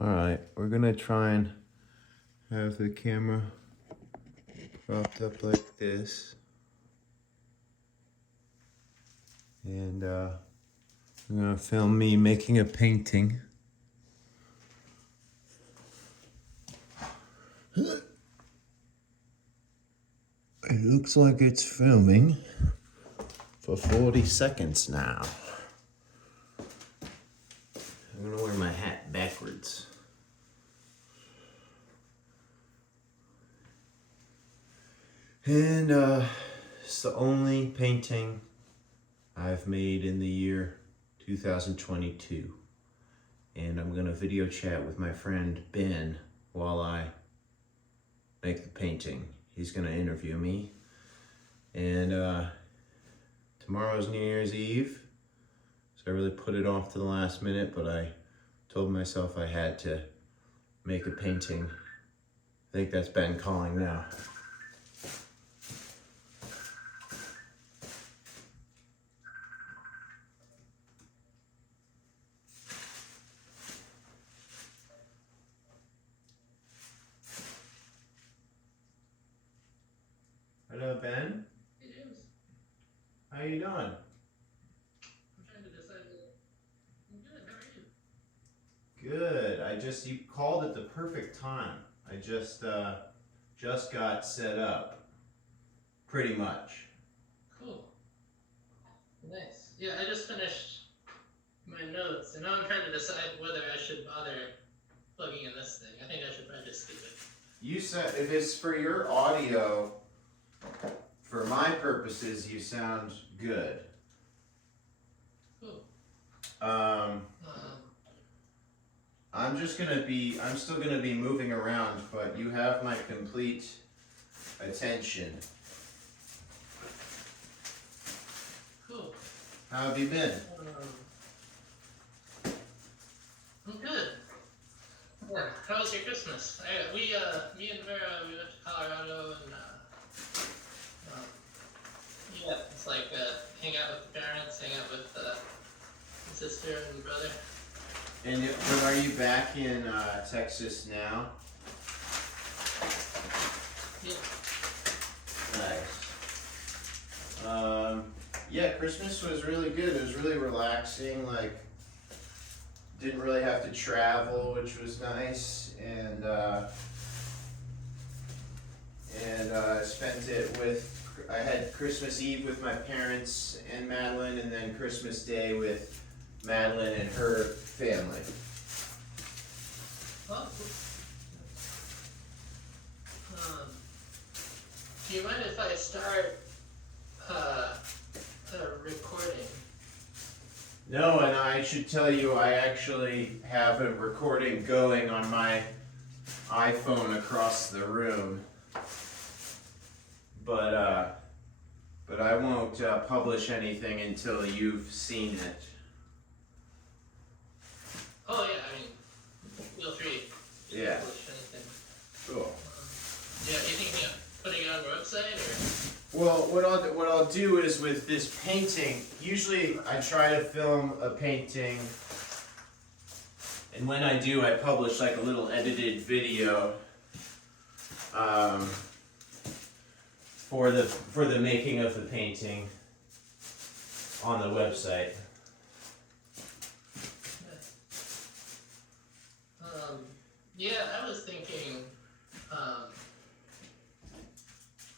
Alright, we're gonna try and have the camera propped up like this. And I'm gonna film me making a painting. It looks like it's filming for 40 seconds now. I'm gonna wear my hat backwards. And it's the only painting I've made in the year 2022. And I'm gonna video chat with my friend Ben while I make the painting. He's gonna interview me. And tomorrow's New Year's Eve, so I really put it off to the last minute, but I told myself I had to make a painting. I think that's Ben calling now. Hello, Ben. Hey, James. How you doing? I'm trying to decide. I'm good. How are you? Good. You called at the perfect time. I just got set up, pretty much. Cool. Nice. Yeah, I just finished my notes, and now I'm trying to decide whether I should bother plugging in this thing. I think I should probably just skip it. You said if it's for your audio, for my purposes, you sound good. Cool. I'm still gonna be moving around, but you have my complete attention. Cool. How have you been? I'm good. Yeah. How was your Christmas? Me and Vera, we went to Colorado, and yeah, it's like hang out with the parents, hang out with the sister and brother. And but are you back in Texas now? Yeah. Nice. Yeah, Christmas was really good. It was really relaxing. Like, didn't really have to travel, which was nice. And I spent it with. I had Christmas Eve with my parents and Madeline, and then Christmas Day with Madeline and her family. Oh, cool. Do you mind if I start recording? No, and I should tell you, I actually have a recording going on my iPhone across the room. But I won't publish anything until you've seen it. Oh yeah, I mean, feel free to Yeah. publish anything. Cool. Yeah, are you thinking of putting it on your website or? Well, what I'll do is with this painting. Usually, I try to film a painting, and when I do, I publish like a little edited video. For the making of the painting on the website. Yeah, I was thinking,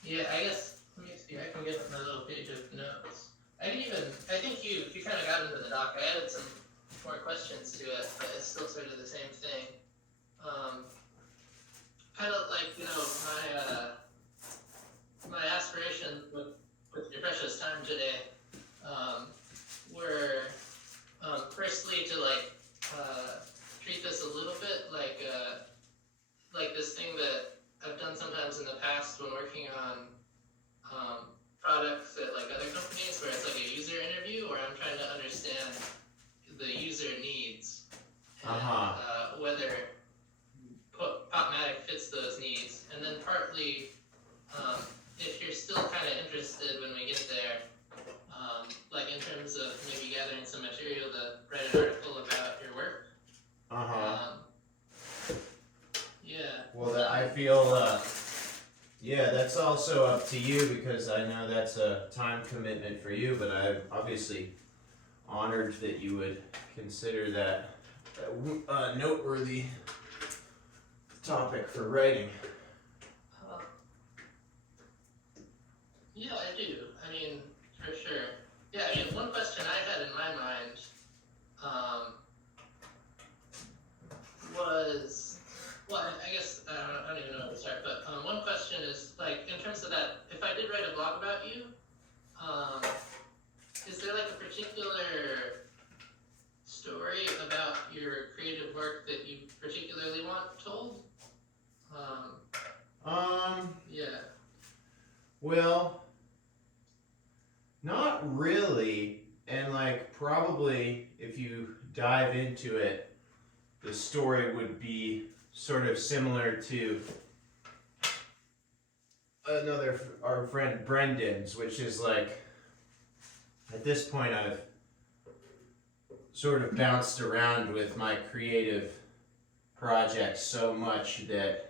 yeah, I guess, let me see, I can get my little page of notes. I think you kind of got into the doc. I added some more questions to it, but it's still sort of the same thing. Kind of like, my aspiration with your precious time today, were, firstly to treat this a little bit like this thing that I've done sometimes in the past when working on products at like other companies, where it's like a user interview where I'm trying to understand the user needs and whether Popmatic fits those needs, and then partly if you're still kind of interested when we get there, like in terms of maybe gathering some material to write an article about your work. feel, yeah, that's also up to you because I know that's a time commitment for you, but I'm obviously honored that you would consider that a noteworthy topic for writing. Yeah, I do. I mean, for sure. Yeah, I mean, one question I had in my mind was, well, I guess I don't even know where to start. But one question is like, in terms of that, if I did write a blog about you, is there like a particular story about your creative work that you particularly want told? Yeah. Well, not really, and like probably if you dive into it, the story would be sort of similar to our friend Brendan's, which is like, at this point I've sort of bounced around with my creative projects so much that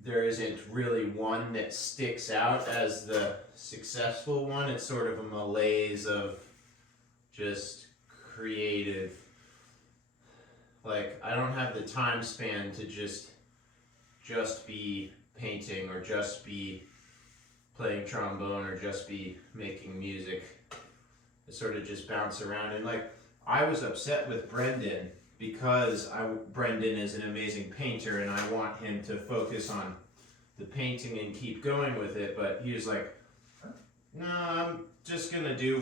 there isn't really one that sticks out as the successful one. It's sort of a malaise of just creative. Like, I don't have the time span to just be painting or just be playing trombone or just be making music. I sort of just bounce around, and like, I was upset with Brendan because Brendan is an amazing painter and I want him to focus on the painting and keep going with it, but he was like, no, I'm just gonna do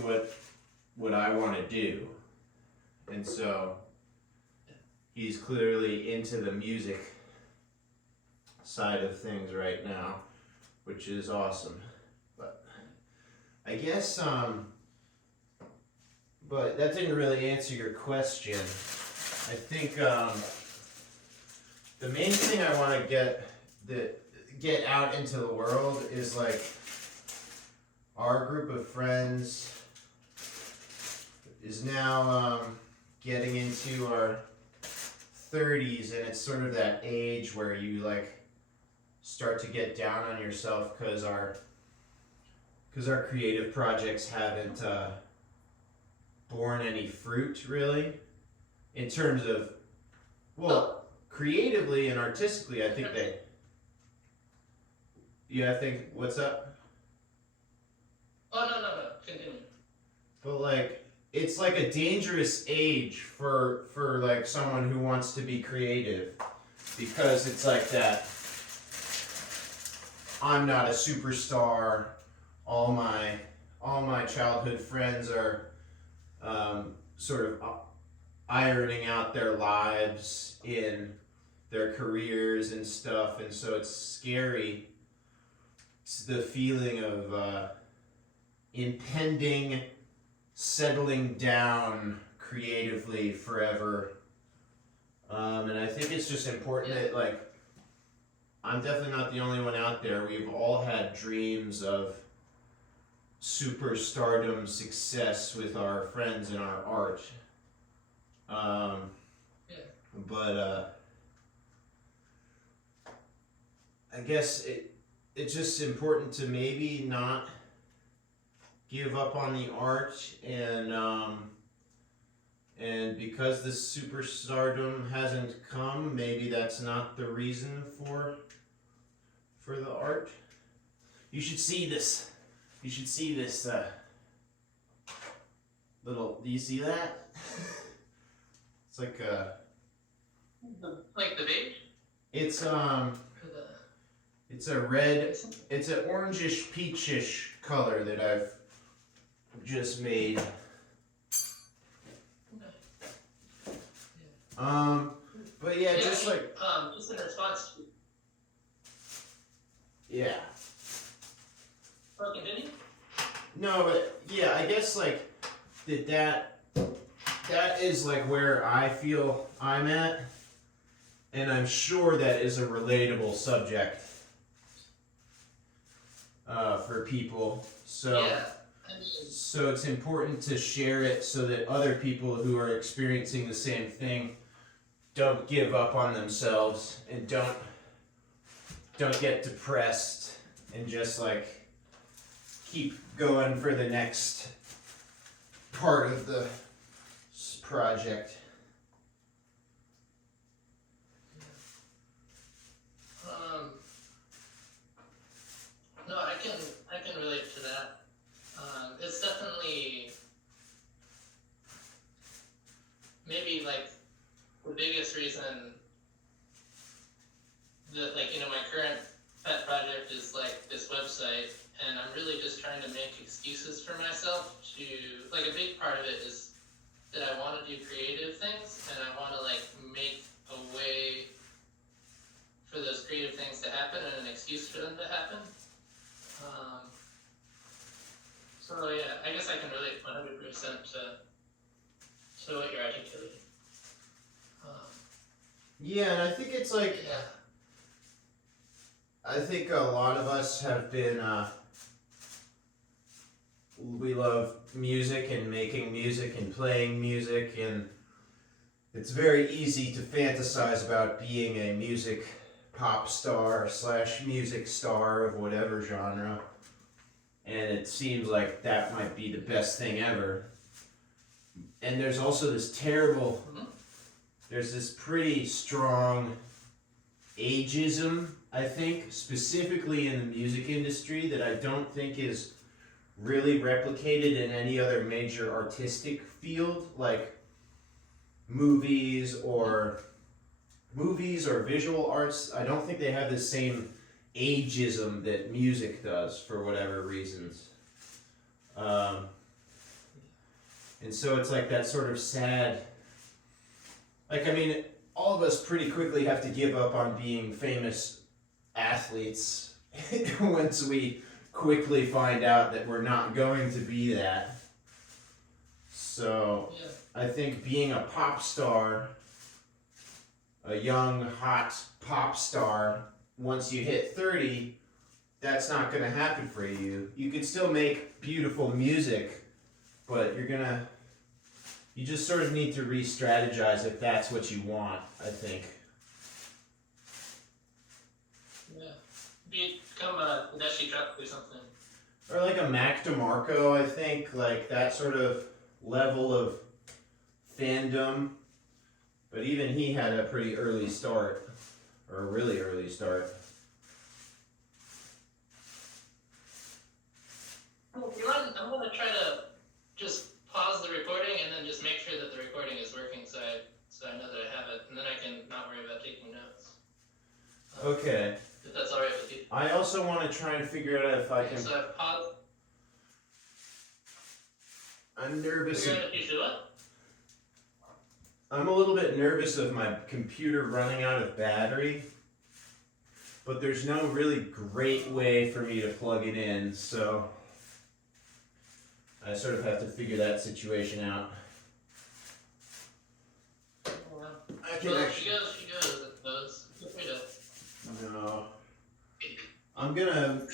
what I want to do. And so he's clearly into the music side of things right now, which is awesome. But I guess but that didn't really answer your question. I think the main thing I want to get out into the world is like our group of friends is now getting into our 30s, and it's sort of that age where you like start to get down on yourself because our creative projects haven't borne any fruit really, in terms of, well, creatively and artistically. I think they, yeah, I think, what's up? Oh, no, continue. But like, it's like a dangerous age for like someone who wants to be creative, because it's like that, I'm not a superstar, all my childhood friends are sort of ironing out their lives in their careers and stuff, and so it's scary. It's the feeling of impending settling down creatively forever, and I think it's just important that, like, I'm definitely not the only one out there. We've all had dreams of superstardom success with our friends in our art. But I guess it's just important to maybe not give up on the art, and because the superstardom hasn't come, maybe that's not the reason for the art. You should see this. You should see this little. Do you see that? It's like a. Like the vase? It's It's a red. It's an orangish, peachish color that I've just made. But yeah, just like. Just in response to. Yeah. Oh, continue? No, but yeah, I guess like that is like where I feel I'm at, and I'm sure that is a relatable subject for people. So yeah. So it's important to share it so that other people who are experiencing the same thing don't give up on themselves and don't get depressed and just like keep going for the next part of the project. No, I can relate to that. It's definitely maybe like the biggest reason that, like, you know, my current pet project is like this website, and I'm really just trying to make excuses for myself to, like, a big part of it is that I want to do creative things, and I want to like make a way for those creative things to happen and an excuse for them to happen. So yeah, I guess I can relate 100% to what you're articulating. Yeah, and I think it's like, Yeah. I think a lot of us have been, we love music and making music and playing music, and it's very easy to fantasize about being a music pop star / music star of whatever genre. And it seems like that might be the best thing ever. And there's also this terrible, there's this pretty strong ageism, I think, specifically in the music industry, that I don't think is really replicated in any other major artistic field, like movies or visual arts. I don't think they have the same ageism that music does for whatever reasons. And so it's like that sort of sad, like, I mean, all of us pretty quickly have to give up on being famous athletes once we quickly find out that we're not going to be that. So Yeah. I think being a pop star, a young, hot pop star, once you hit 30, that's not going to happen for you. You can still make beautiful music, but you just sort of need to re-strategize if that's what you want, I think. Yeah. Become a Tedeschi Truck or something. Or like a Mac DeMarco, I think, like that sort of level of fandom. But even he had a pretty early start, or a really early start. I'm gonna try to just pause the recording and then just make sure that the recording is working, so I know that I have it, and then I can not worry about taking notes. Okay. If that's alright with you. I also want to try and figure out if I can. So I've paused. I'm nervous. Figure out if you should what? I'm a little bit nervous of my computer running out of battery, but there's no really great way for me to plug it in, so I sort of have to figure that situation out. I can Well, actually. she goes, I suppose. Feel free to. No. I'm gonna.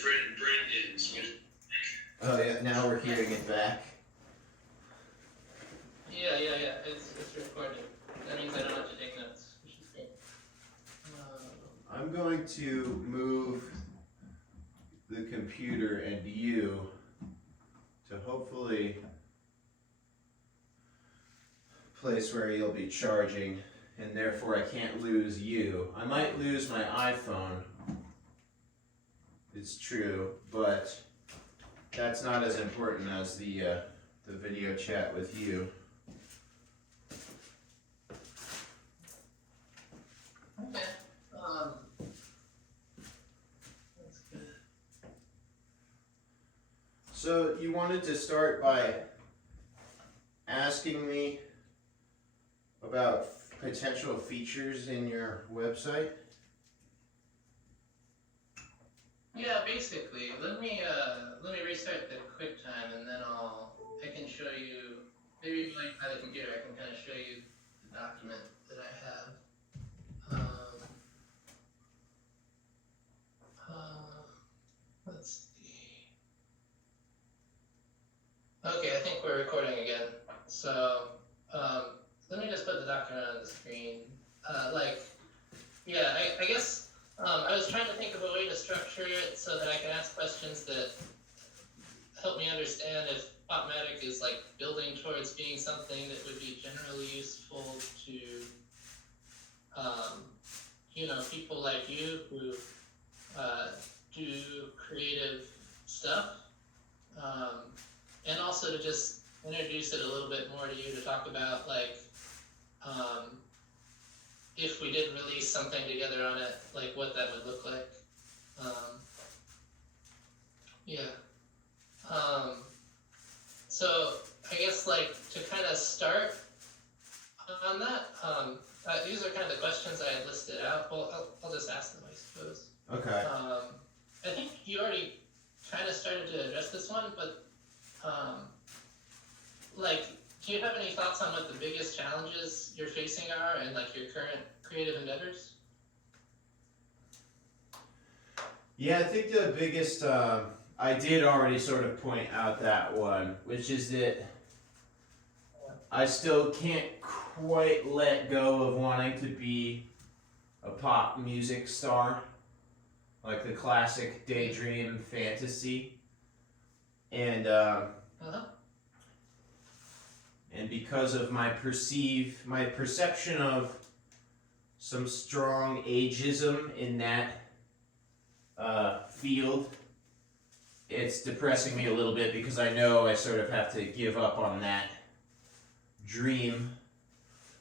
Oh yeah, now we're hearing it back. Yeah. It's recorded. That means I don't have to take notes, which is great. I'm going to move the computer and you to hopefully a place where you'll be charging, and therefore I can't lose you. I might lose my iPhone. It's true, but that's not as important as the video chat with you. Okay. That's good. So you wanted to start by asking me about potential features in your website? Yeah, basically. Let me restart the QuickTime, and then I can show you, maybe like by the computer I can kind of show you the document that I have. Let's see. Okay, I think we're recording again. So let me just put the document on the screen. I guess I was trying to think of a way to structure it so that I can ask questions that help me understand if Popmatic is like building towards being something that would be generally useful to, people like you who do creative stuff, and also to just introduce it a little bit more to you to talk about like if we did release something together on it, like what that would look like. Yeah. So I guess like to kind of start on that, these are kind of the questions I had listed out. Well, I'll just ask them, I suppose. Okay. I think you already kind of started to address this one, but do you have any thoughts on what the biggest challenges you're facing are in like your current creative endeavors? Yeah, I think the biggest, I did already sort of point out that one, which is that I still can't quite let go of wanting to be a pop music star, like the classic daydream fantasy. And, and because of my perception of some strong ageism in that field, it's depressing me a little bit because I know I sort of have to give up on that dream.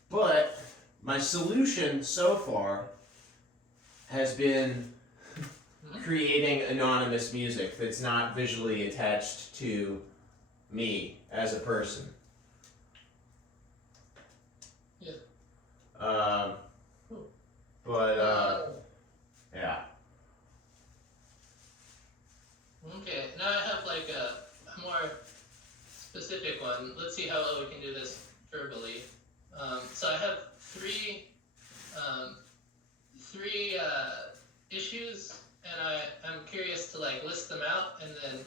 But my solution so far has been creating anonymous music that's not visually attached to me as a person. Yeah. Yeah. Okay, now I have like a more specific one. Let's see how well we can do this verbally. So I have three issues, and I'm curious to like list them out and then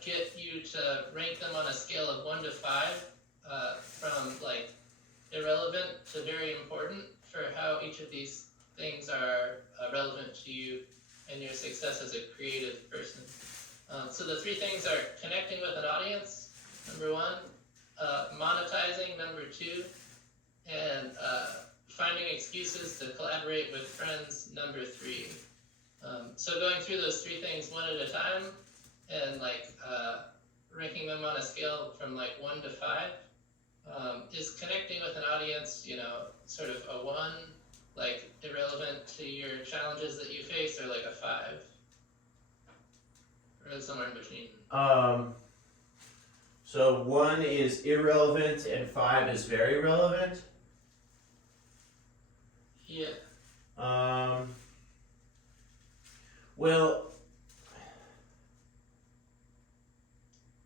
get you to rank them on a scale of 1 to 5, from like irrelevant to very important, for how each of these things are relevant to you and your success as a creative person. So the three things are connecting with an audience, number 1, monetizing, number 2, and finding excuses to collaborate with friends, number 3. So going through those three things one at a time and like ranking them on a scale from like 1 to 5. Is connecting with an audience, sort of a 1, like irrelevant to your challenges that you face, or like a 5? Or somewhere in between? So 1 is irrelevant and 5 is very relevant? Yeah. Well,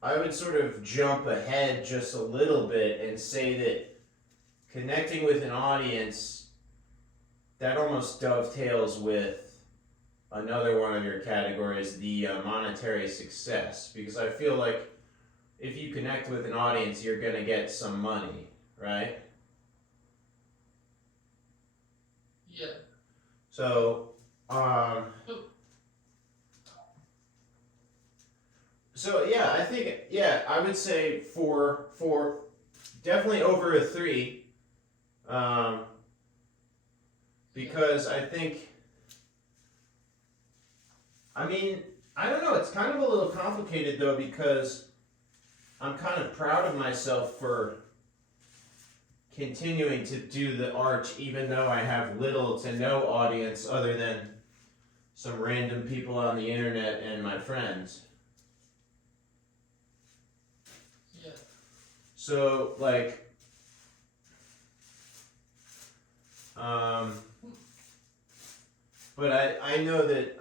I would sort of jump ahead just a little bit and say that connecting with an audience, that almost dovetails with another one of your categories, the monetary success. Because I feel like if you connect with an audience, you're going to get some money, right? Yeah. So, yeah, I think, I would say for definitely over a 3, because I think, I don't know, it's kind of a little complicated though, because I'm kind of proud of myself for continuing to do the art even though I have little to no audience other than some random people on the internet and my friends. Yeah. So, like, but I know that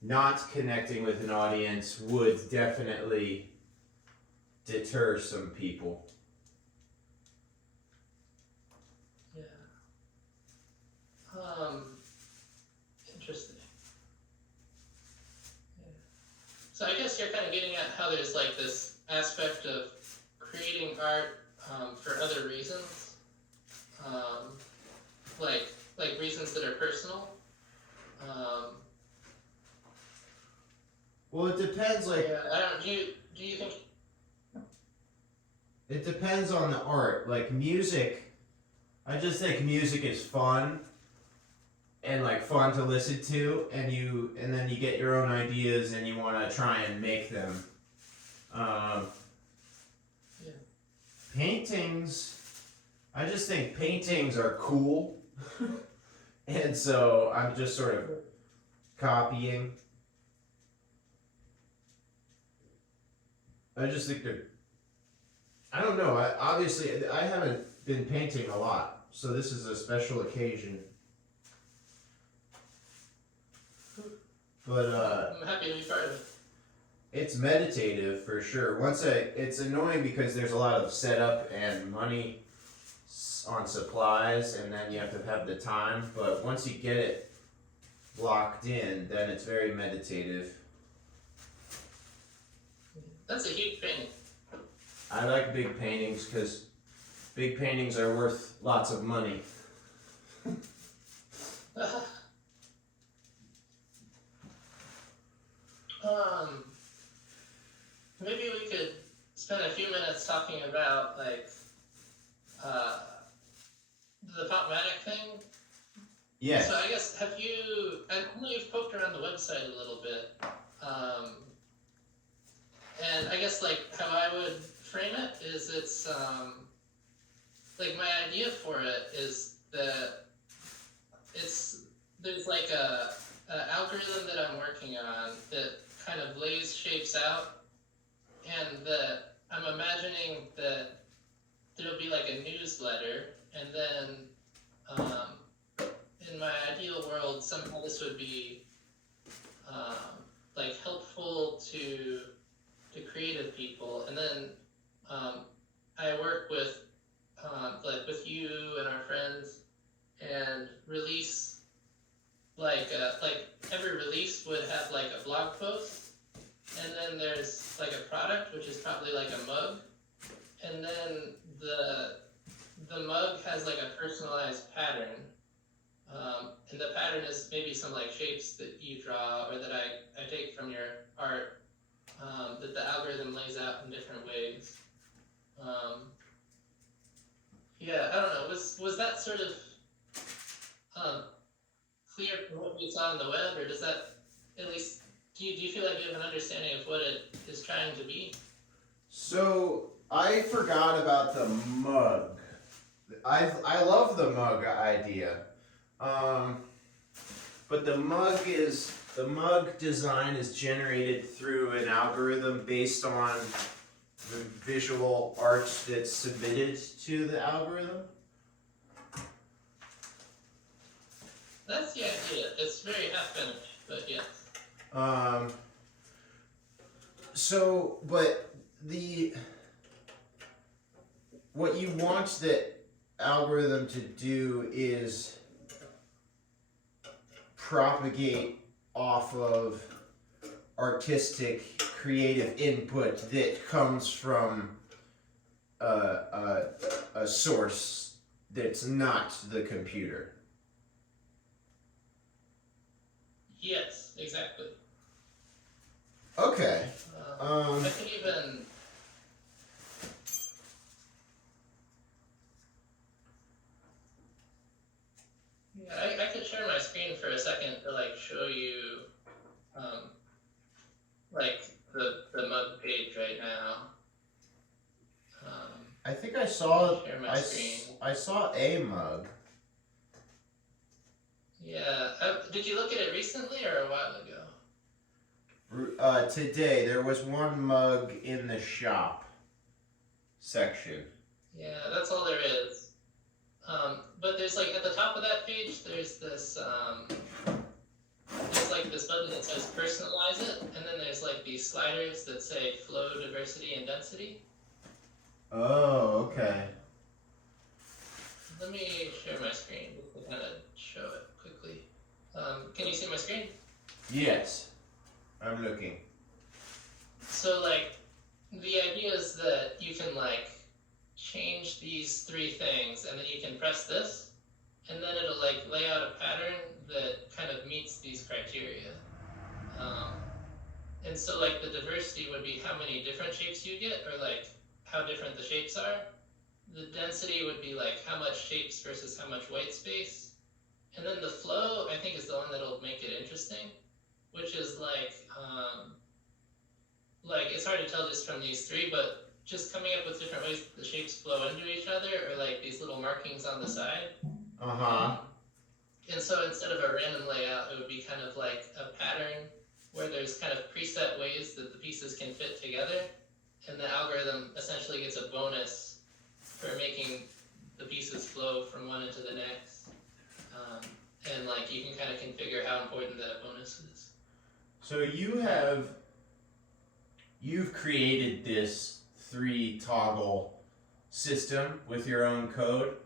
not connecting with an audience would definitely deter some people. Yeah. Interesting. Yeah. So I guess you're kind of getting at how there's like this aspect of creating art for other reasons, like reasons that are personal. Well, it depends. Like, Yeah, I don't. Do you think? it depends on the art. Like music, I just think music is fun and like fun to listen to, and then you get your own ideas and you want to try and make them. Um, Yeah. Paintings, I just think paintings are cool, and so I'm just sort of copying. I just think they're. I don't know. I haven't been painting a lot, so this is a special occasion. But I'm happy to be part of it. it's meditative for sure. It's annoying because there's a lot of setup and money on supplies, and then you have to have the time. But once you get it locked in, then it's very meditative. That's a huge painting. I like big paintings because big paintings are worth lots of money. Maybe we could spend a few minutes talking about like uh, the Popmatic thing. Yes. So I guess I know you've poked around the website a little bit, and I guess like how I would frame it is it's like my idea for it is that there's like a algorithm that I'm working on that kind of lays shapes out, and that I'm imagining that there'll be like a newsletter, and then in my ideal world somehow this would be like helpful to creative people, and then I work with like with you and our friends and release like every release would have like a blog post, and then there's like a product which is probably like a mug, and then the mug has like a personalized pattern, and the pattern is maybe some like shapes that you draw or that I take from your art, that the algorithm lays out in different ways. Yeah, I don't know. Was that sort of clear from what we saw on the web, or does that at least do you feel like you have an understanding of what it is trying to be? So I forgot about the mug. I love the mug idea, but the mug design is generated through an algorithm based on the visual art that's submitted to the algorithm. That's the idea. It's very half finished, but yes. But what you want the algorithm to do is propagate off of artistic, creative input that comes from a source that's not the computer. Yes, exactly. Okay. I could even. Yeah, I could share my screen for a second to like show you, like the mug page right now. I think I saw Share my screen. I saw a mug. Yeah. Did you look at it recently or a while ago? Today there was one mug in the shop section. Yeah, that's all there is. But there's like at the top of that page, there's like this button that says personalize it, and then there's like these sliders that say flow, diversity, and density. Oh, okay. Let me share my screen just to kind of show it quickly. Can you see my screen? Yes, I'm looking. So like, the idea is that you can like change these three things, and then you can press this, and then it'll like lay out a pattern that kind of meets these criteria. Um, and so like the diversity would be how many different shapes you get, or like how different the shapes are. The density would be like how much shapes versus how much white space. And then the flow, I think, is the one that'll make it interesting, which is like it's hard to tell just from these three, but just coming up with different ways the shapes flow into each other, or like these little markings on the side. And so instead of a random layout, it would be kind of like a pattern where there's kind of preset ways that the pieces can fit together, and the algorithm essentially gets a bonus for making the pieces flow from one into the next. And like you can kind of configure how important that bonus is. So you've created this 3 toggle system with your own code?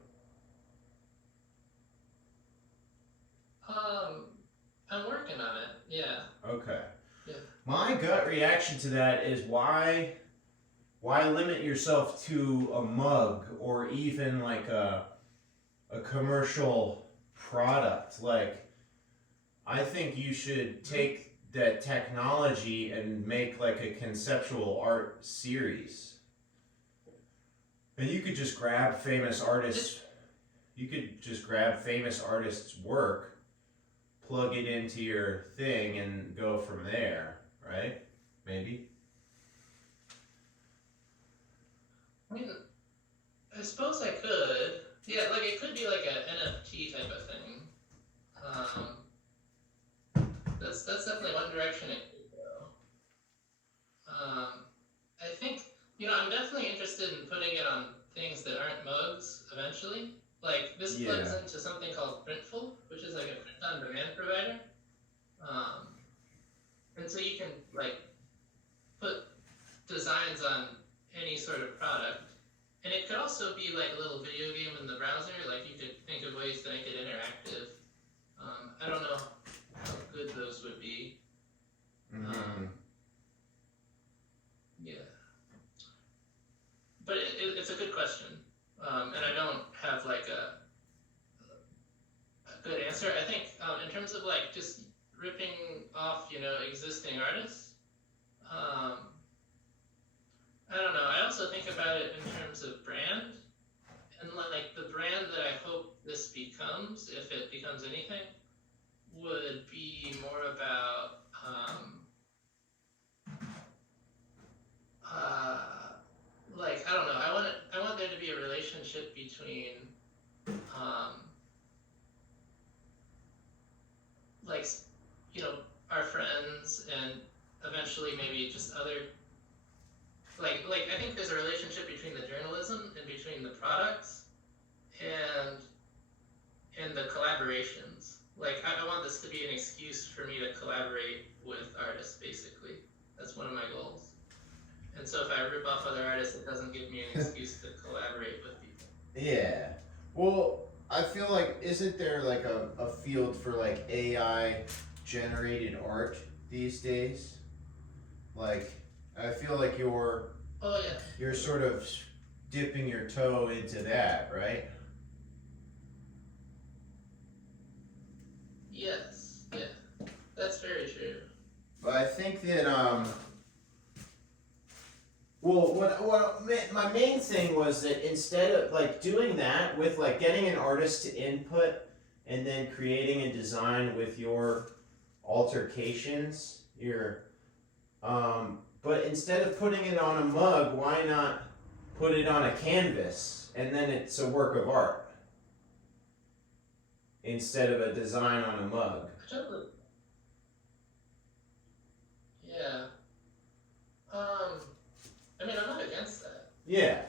I'm working on it, yeah. Okay. Yeah. My gut reaction to that is why limit yourself to a mug or even like a commercial product? Like, I think you should take that technology and make like a conceptual art series. And you could just grab famous artists. You could just grab famous artists' work, plug it into your thing, and go from there, right? Maybe. I mean, I suppose I could. Yeah, like it could be like an NFT type of thing. That's definitely one direction it could go. I think, I'm definitely interested in putting it on things that aren't mugs eventually. Like this plugs into something called Printful, which is like a print-on-demand provider. And so you can like put designs on any sort of product. And it could also be like a little video game in the browser. Like you could think of ways to make it interactive. I don't know how good those would be. Yeah. But it's a good question. And I don't have like a good answer. I think in terms of like just ripping off, existing artists, I don't know. I also think about it in terms of brand, and like the brand that I hope this becomes, if it becomes anything, would be more about like I don't know. I want there to be a relationship between like our friends and eventually maybe just other like I think there's a relationship between the journalism and between the products and the collaborations. Like I want this to be an excuse for me to collaborate with artists, basically. That's one of my goals. And so if I rip off other artists, it doesn't give me an excuse to collaborate with people. Yeah. Well, I feel like, isn't there like a field for like AI generated art these days? Like, I feel like you're sort of dipping your toe into that, right? Yes, yeah, that's very true. But I think that well, my main thing was that instead of like doing that with like getting an artist to input and then creating a design with your altercations, but instead of putting it on a mug, why not put it on a canvas and then it's a work of art instead of a design on a mug? Totally. Yeah. I mean, I'm not against that. Yeah.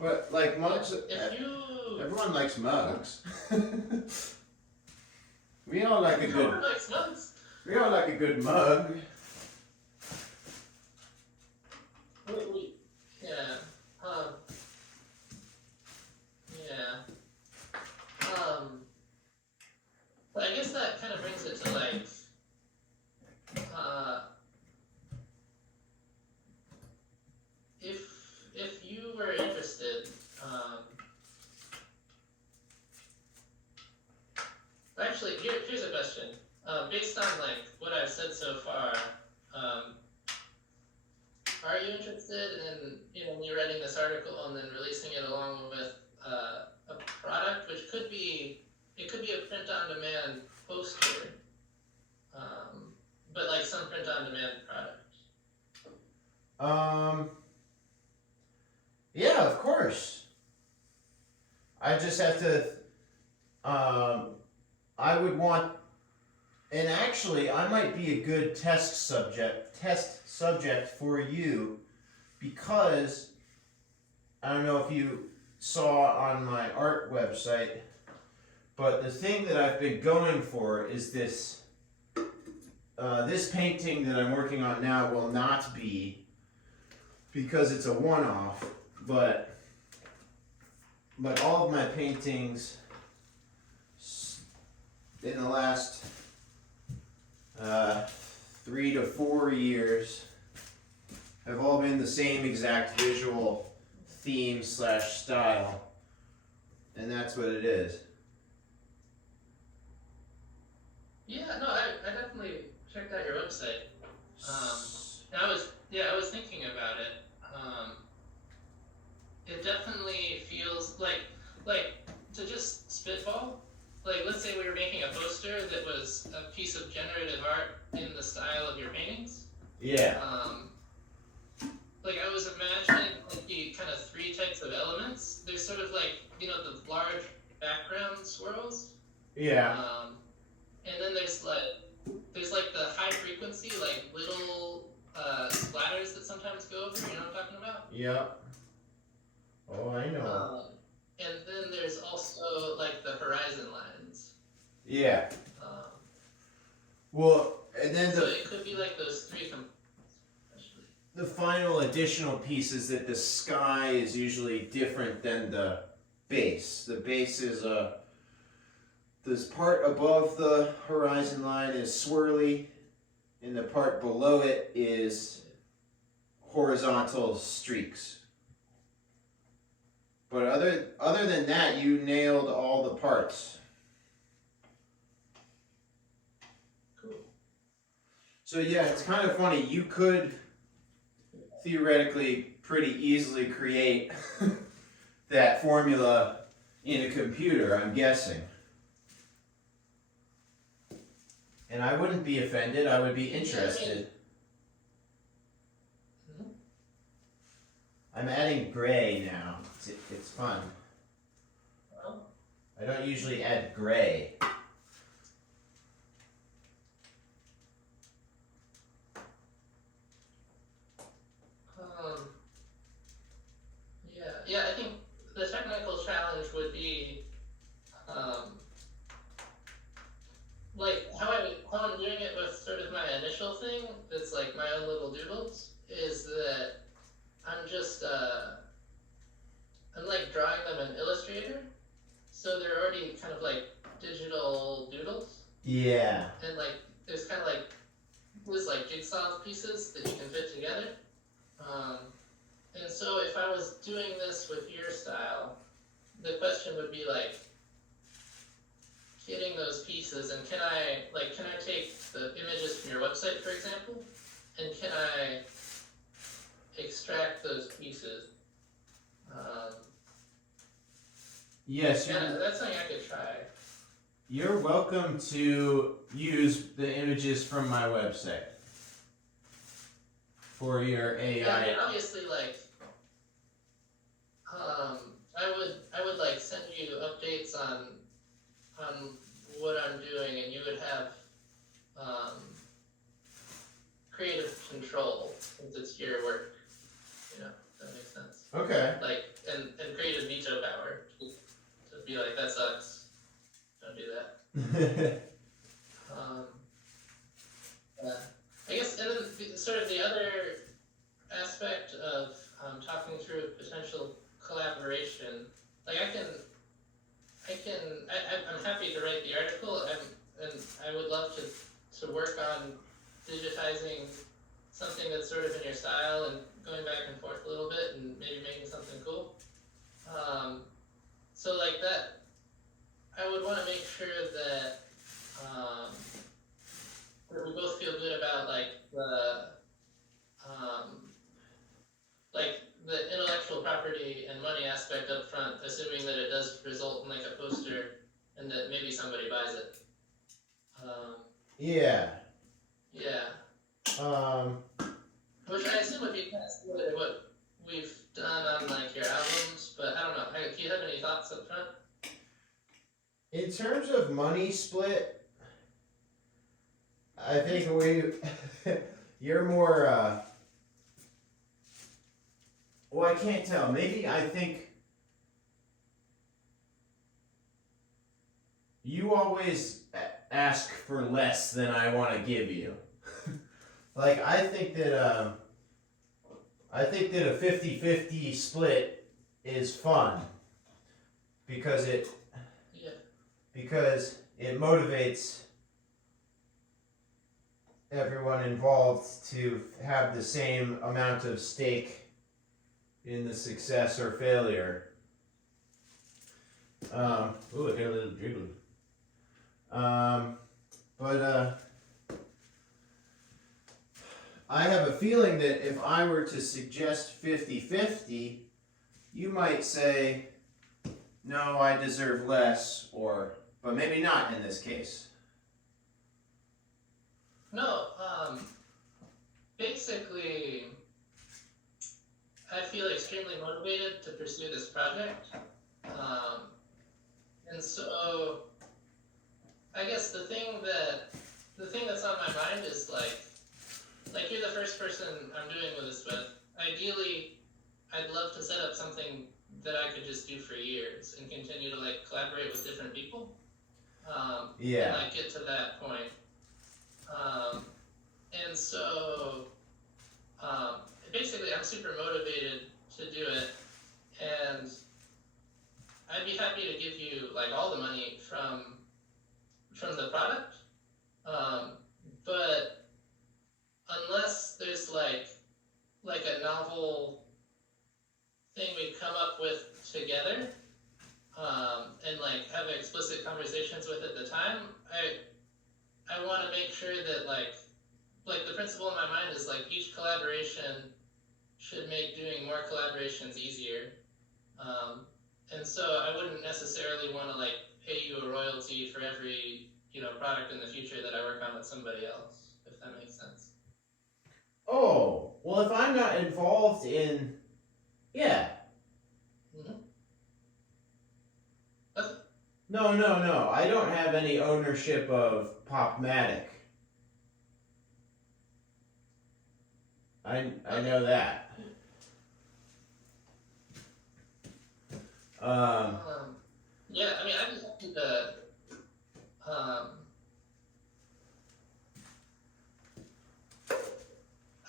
But like mugs, everyone likes mugs. We all like a good. Everyone likes mugs. We all like a good mug. Yeah. Yeah. But I guess that kind of brings it to like, if you were interested, based on like what I've said so far, um, are you interested in me writing this article and then releasing it along with a product, which could be a print on demand poster, but like some print on demand product. Yeah, of course. I just have to. I would want, and actually, I might be a good test subject for you, because I don't know if you saw on my art website, but the thing that I've been going for is this. This painting that I'm working on now will not be, because it's a one-off, but all of my paintings in the last 3 to 4 years have all been the same exact visual theme / style, and that's what it is. Yeah, no, I definitely checked out your website. I was thinking about it. It definitely feels like to just spitball. Like, let's say we were making a poster that was a piece of generative art in the style of your paintings. Yeah. Like, I was imagining like the kind of 3 types of elements. There's sort of like, the large background swirls. Yeah. And then there's like the high frequency, like little splatters that sometimes go over. You know what I'm talking about? Yep. Oh, I know. And then there's also like the horizon lines. Yeah. Well, and then so it could be like those 3 components. The final additional piece is that the sky is usually different than the base. The base is this part above the horizon line is swirly, and the part below it is horizontal streaks. But other than that, you nailed all the parts. Cool. So yeah, it's kind of funny. You could theoretically pretty easily create that formula in a computer, I'm guessing. And I wouldn't be offended, I would be interested. I'm adding gray now. It's fun. I don't usually add gray. Yeah, I think the technical challenge would be like how I'm doing it with sort of my initial thing, that's like my own little doodles, is that I'm just I'm like drawing them in Illustrator, so they're already kind of like digital doodles. Yeah. And like there's kind of like these like jigsaw pieces that you can fit together. And so if I was doing this with your style, the question would be like getting those pieces, and can I take the images from your website, for example, and can I extract those pieces? Yes, that's something I could try. You're welcome to use the images from my website for your AI. Yeah, I mean, obviously, like, I would like send you updates on what I'm doing, and you would have creative control since it's your work. You know, if that makes sense. Okay. Like, and creative veto power to be like, that sucks. Don't do that. I guess, and then sort of the other aspect of talking through potential collaboration, like I'm happy to write the article, and I would love to work on digitizing something that's sort of in your style and going back and forth a little bit and maybe making something cool. So like that, I would want to make sure that where we both feel good about um, the intellectual property and money aspect up front, assuming that it does result in like a poster and that maybe somebody buys it. Um, Yeah. yeah, Um, which I assume would be kind of similar to what we've done on like your albums, but I don't know. Do you have any thoughts up front? in terms of money split, I think you're more, well, I can't tell. Maybe I think you always ask for less than I want to give you. Like, I think that a 50-50 split is fun because Yeah. it motivates everyone involved to have the same amount of stake in the success or failure. Ooh, I got a little jiggly. But I have a feeling that if I were to suggest 50-50, you might say, no, I deserve less, but maybe not in this case. No, basically, I feel extremely motivated to pursue this project. And so I guess the thing that's on my mind is like you're the first person I'm doing this with. Ideally, I'd love to set up something that I could just do for years and continue to like collaborate with different people. Yeah. And like get to that point. And so basically I'm super motivated to do it, and I'd be happy to give you like all the money from the product. But unless there's like a novel thing we come up with together, and like have explicit conversations with at the time, I want to make sure that like the principle in my mind is like each collaboration should make doing more collaborations easier. And so I wouldn't necessarily want to like pay you a royalty for every product in the future that I work on with somebody else, if that makes sense. Oh, well, if I'm not involved in, yeah. Mm-hmm. No. I don't have any ownership of Popmatic. I know that. Yeah, I mean, I'd be happy to.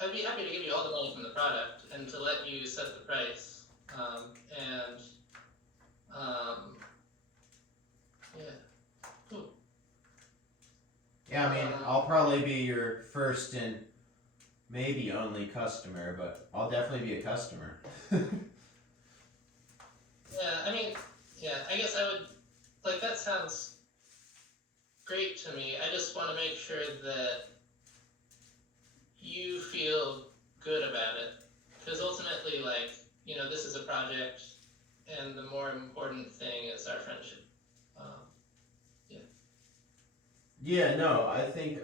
I'd be happy to give you all the money from the product and to let you set the price. And yeah, cool. Yeah, I mean, I'll probably be your first and maybe only customer, but I'll definitely be a customer. Yeah, I mean, yeah, I guess I would, like, that sounds great to me. I just want to make sure that you feel good about it. Because ultimately, like, this is a project, and the more important thing is our friendship. Yeah. Yeah, no, I think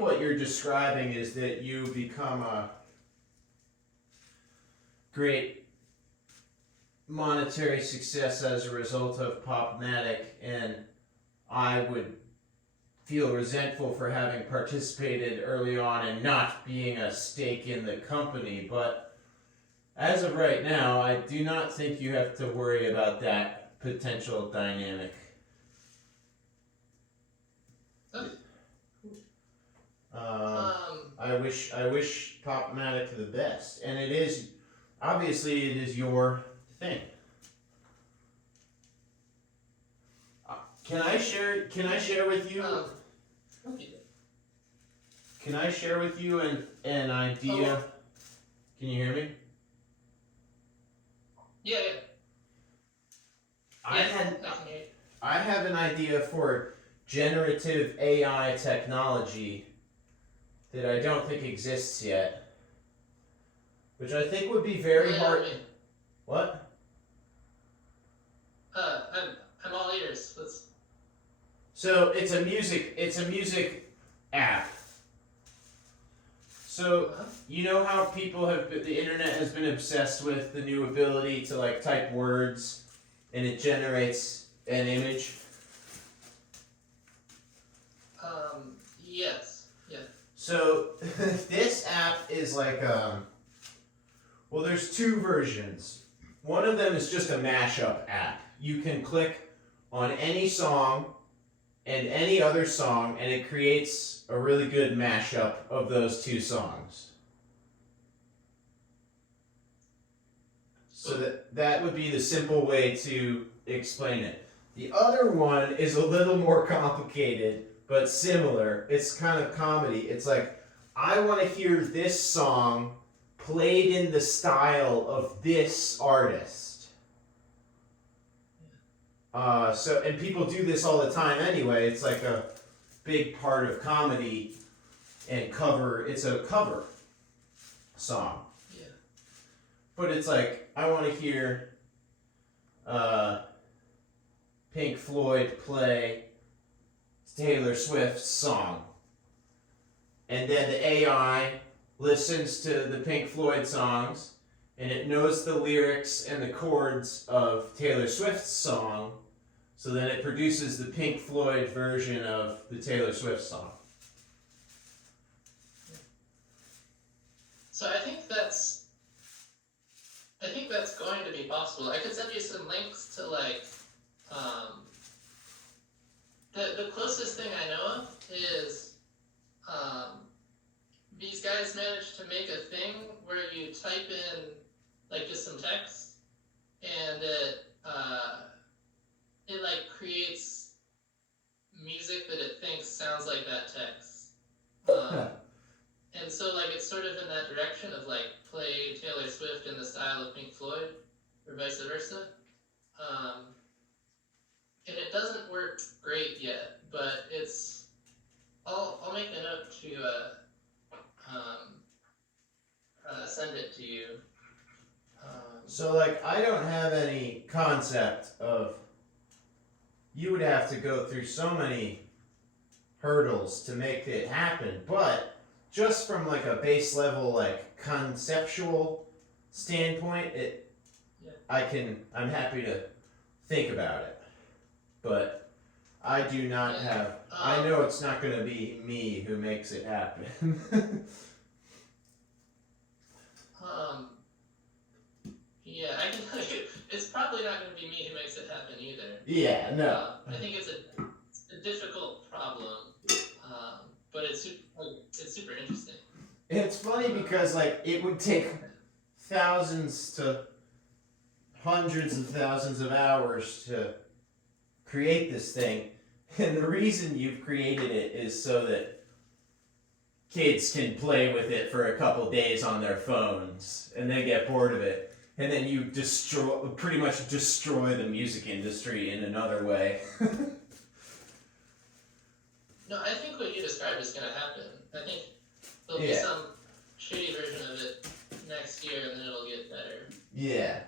what you're describing is that you become a great monetary success as a result of Popmatic, and I would feel resentful for having participated early on and not being a stake in the company, but as of right now, I do not think you have to worry about that potential dynamic. Okay. I wish Popmatic the best, and it is your thing. Can I share with you? Okay. Can I share with you an idea? Can you hear me? Yeah. I have an idea for generative AI technology that I don't think exists yet, which I think would be very hard. What? I'm all ears. So it's a music app. So you know how the internet has been obsessed with the new ability to like type words and it generates an image? Yes. Yeah. So this app is like well, there's two versions. One of them is just a mashup app. You can click on any song and any other song, and it creates a really good mashup of those two songs. So that would be the simple way to explain it. The other one is a little more complicated, but similar. It's kind of comedy. It's like, I want to hear this song played in the style of this artist. And people do this all the time anyway. It's like a big part of comedy and cover. It's a cover song. Yeah. But it's like, I want to hear Pink Floyd play Taylor Swift's song. And then the AI listens to the Pink Floyd songs, and it knows the lyrics and the chords of Taylor Swift's song, so then it produces the Pink Floyd version of the Taylor Swift song. So I think that's going to be possible. I could send you some links to like the closest thing I know of is these guys managed to make a thing where you type in like just some text and it like creates music that it thinks sounds like that text. And so like it's sort of in that direction of like play Taylor Swift in the style of Pink Floyd or vice versa. And it doesn't work great yet, but I'll make a note to send it to you. So like, I don't have any concept of, you would have to go through so many hurdles to make it happen, but just from like a base level, like conceptual standpoint, I'm happy to think about it, but I do not have, I know it's not going to be me who makes it happen. Yeah, I can tell you, it's probably not going to be me who makes it happen either. Yeah, no. I think it's a difficult problem, but it's super interesting. It's funny because like it would take thousands to hundreds of thousands of hours to create this thing, and the reason you've created it is so that kids can play with it for a couple days on their phones and they get bored of it, and then you pretty much destroy the music industry in another way. No, I think what you described is going to happen. I think there'll be some shitty version of it next year, and then it'll get better. Yeah.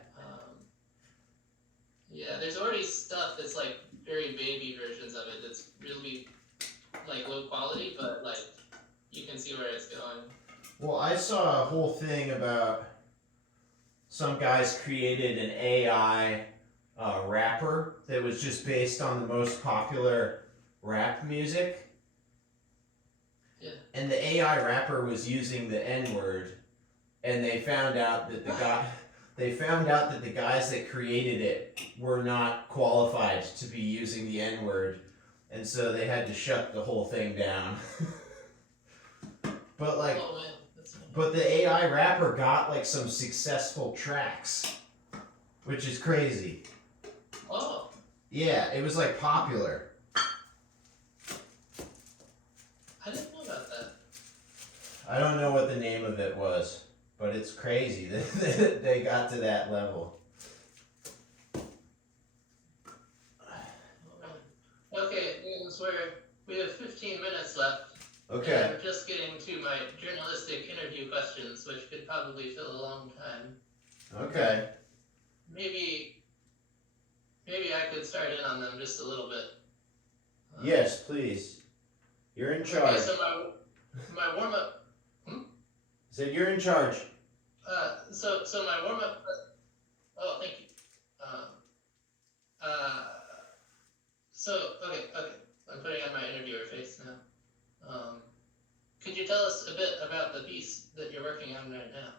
Yeah, there's already stuff that's like very baby versions of it that's really like low quality, but like you can see where it's going. Well, I saw a whole thing about some guys created an AI rapper that was just based on the most popular rap music. Yeah. And the AI rapper was using the N-word, and they found out that the guys that created it were not qualified to be using the N-word, and so they had to shut the whole thing down. But like, but the AI rapper got like some successful tracks, which is crazy. Oh. Yeah, it was like popular. I didn't know about that. I don't know what the name of it was, but it's crazy that they got to that level. Okay, so we have 15 minutes left. Okay. And I'm just getting to my journalistic interview questions, which could probably fill a long time. Okay. Maybe I could start in on them just a little bit. Yes, please. You're in charge. Okay, so my warm up. Said you're in charge. So my warm up. Oh, thank you. Okay. I'm putting on my interviewer face now. Could you tell us a bit about the piece that you're working on right now?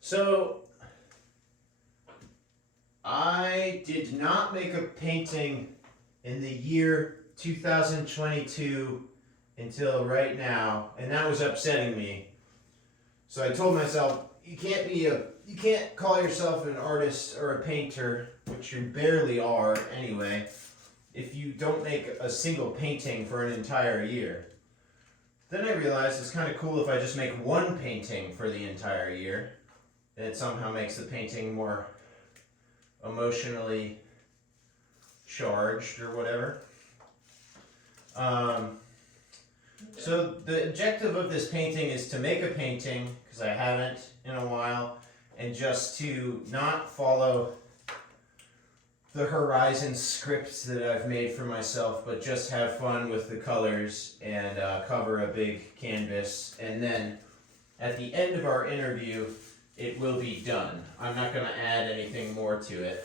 So, I did not make a painting in the year 2022 until right now, and that was upsetting me. So I told myself, you can't call yourself an artist or a painter, which you barely are anyway, if you don't make a single painting for an entire year. Then I realized it's kind of cool if I just make one painting for the entire year, and it somehow makes the painting more emotionally charged or whatever. So the objective of this painting is to make a painting, because I haven't in a while, and just to not follow the Horizon script that I've made for myself, but just have fun with the colors and cover a big canvas. And then at the end of our interview, it will be done. I'm not going to add anything more to it.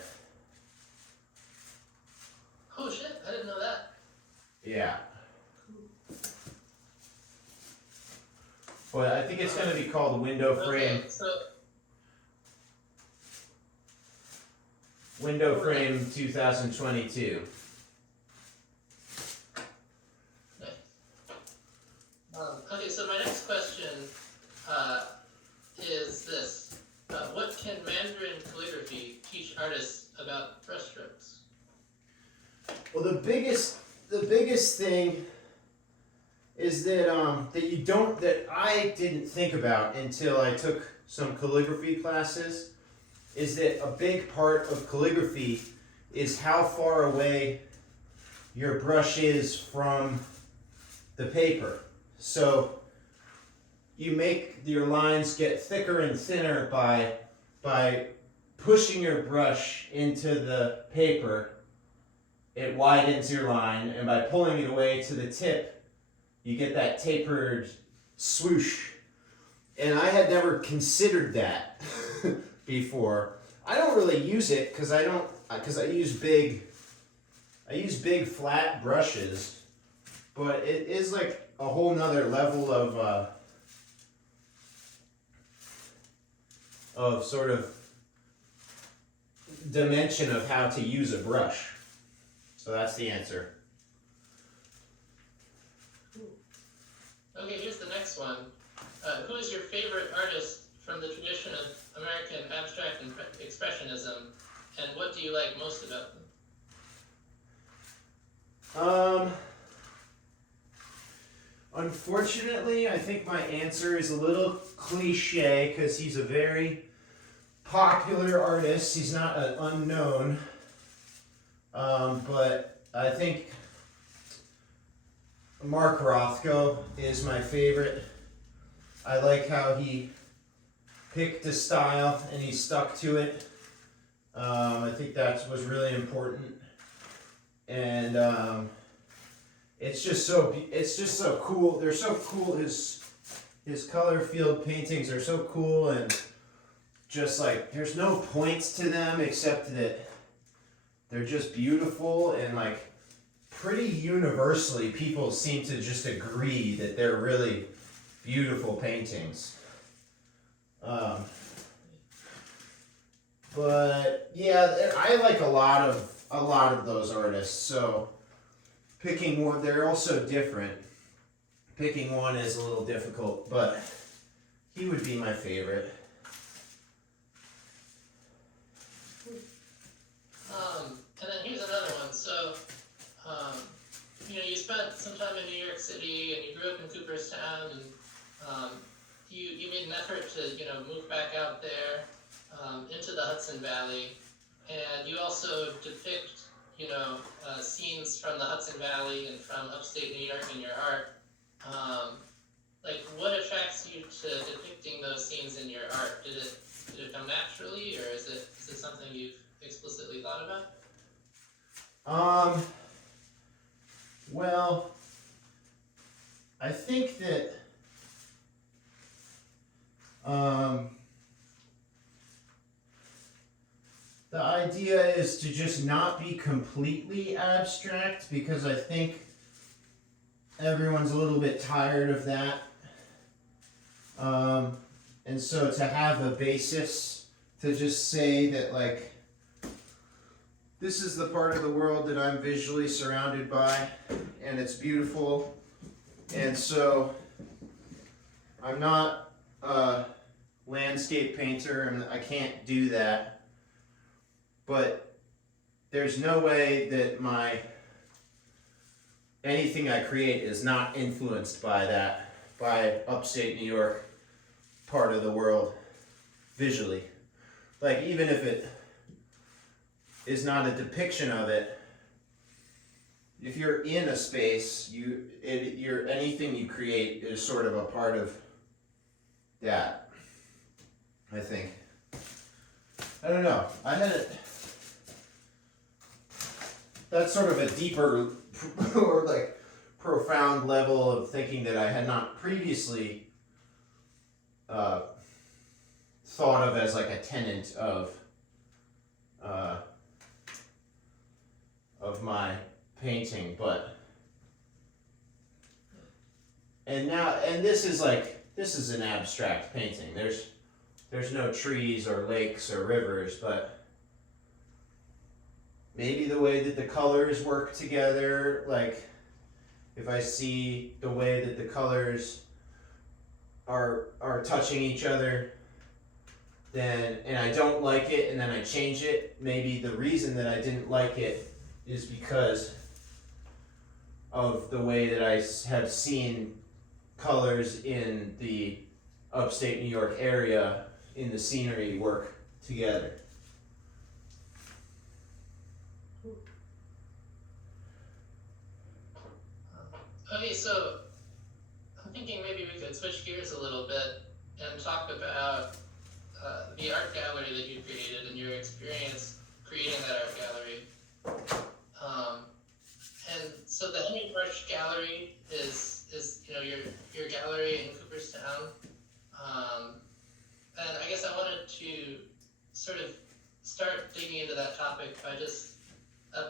Oh shit, I didn't know that. Yeah. But I think it's going to be called Window Frame. Okay, so Window Frame 2022. nice. Okay, so my next question is this: what can Mandarin calligraphy teach artists about brushstrokes? Well, the biggest thing is that that I didn't think about until I took some calligraphy classes, is that a big part of calligraphy is how far away your brush is from the paper. So you make your lines get thicker and thinner by pushing your brush into the paper. It widens your line, and by pulling it away to the tip, you get that tapered swoosh. And I had never considered that before. I don't really use it because I use big flat brushes, but it is like a whole nother level of sort of dimension of how to use a brush. So that's the answer. Okay, here's the next one. Who is your favorite artist from the tradition of American abstract and expressionism, and what do you like most about them? Unfortunately, I think my answer is a little cliche because he's a very popular artist. He's not an unknown. But I think Mark Rothko is my favorite. I like how he picked a style and he stuck to it. I think that was really important. And it's just so cool. They're so cool. His color field paintings are so cool, and just like there's no points to them except that they're just beautiful, and like pretty universally people seem to just agree that they're really beautiful paintings. But yeah, I like a lot of those artists. So picking one, they're also different. Picking one is a little difficult, but he would be my favorite. And then here's another one. So, you spent some time in New York City, and you grew up in Cooperstown, and you made an effort to move back out there into the Hudson Valley, and you also depict scenes from the Hudson Valley and from upstate New York in your art. Like, what attracts you to depicting those scenes in your art? Did it come naturally, or is it something you've explicitly thought about? Well, I think that the idea is to just not be completely abstract, because I think everyone's a little bit tired of that. And so to have a basis to just say that, like, this is the part of the world that I'm visually surrounded by, and it's beautiful, and so I'm not a landscape painter, and I can't do that, but there's no way that anything I create is not influenced by that, by upstate New York part of the world visually. Like, even if it is not a depiction of it, if you're in a space, anything you create is sort of a part of that, I think. I don't know. That's sort of a deeper or like profound level of thinking that I had not previously thought of as like a tenet of my painting, and this is an abstract painting. There's no trees or lakes or rivers, but maybe the way that the colors work together, like if I see the way that the colors are touching each other, and I don't like it, and then I change it, maybe the reason that I didn't like it is because of the way that I have seen colors in the upstate New York area in the scenery work together. Okay, so I'm thinking maybe we could switch gears a little bit and talk about the art gallery that you created and your experience creating that art gallery. And so the Henry Birch Gallery is your gallery in Cooperstown. And I guess I wanted to sort of start digging into that topic by just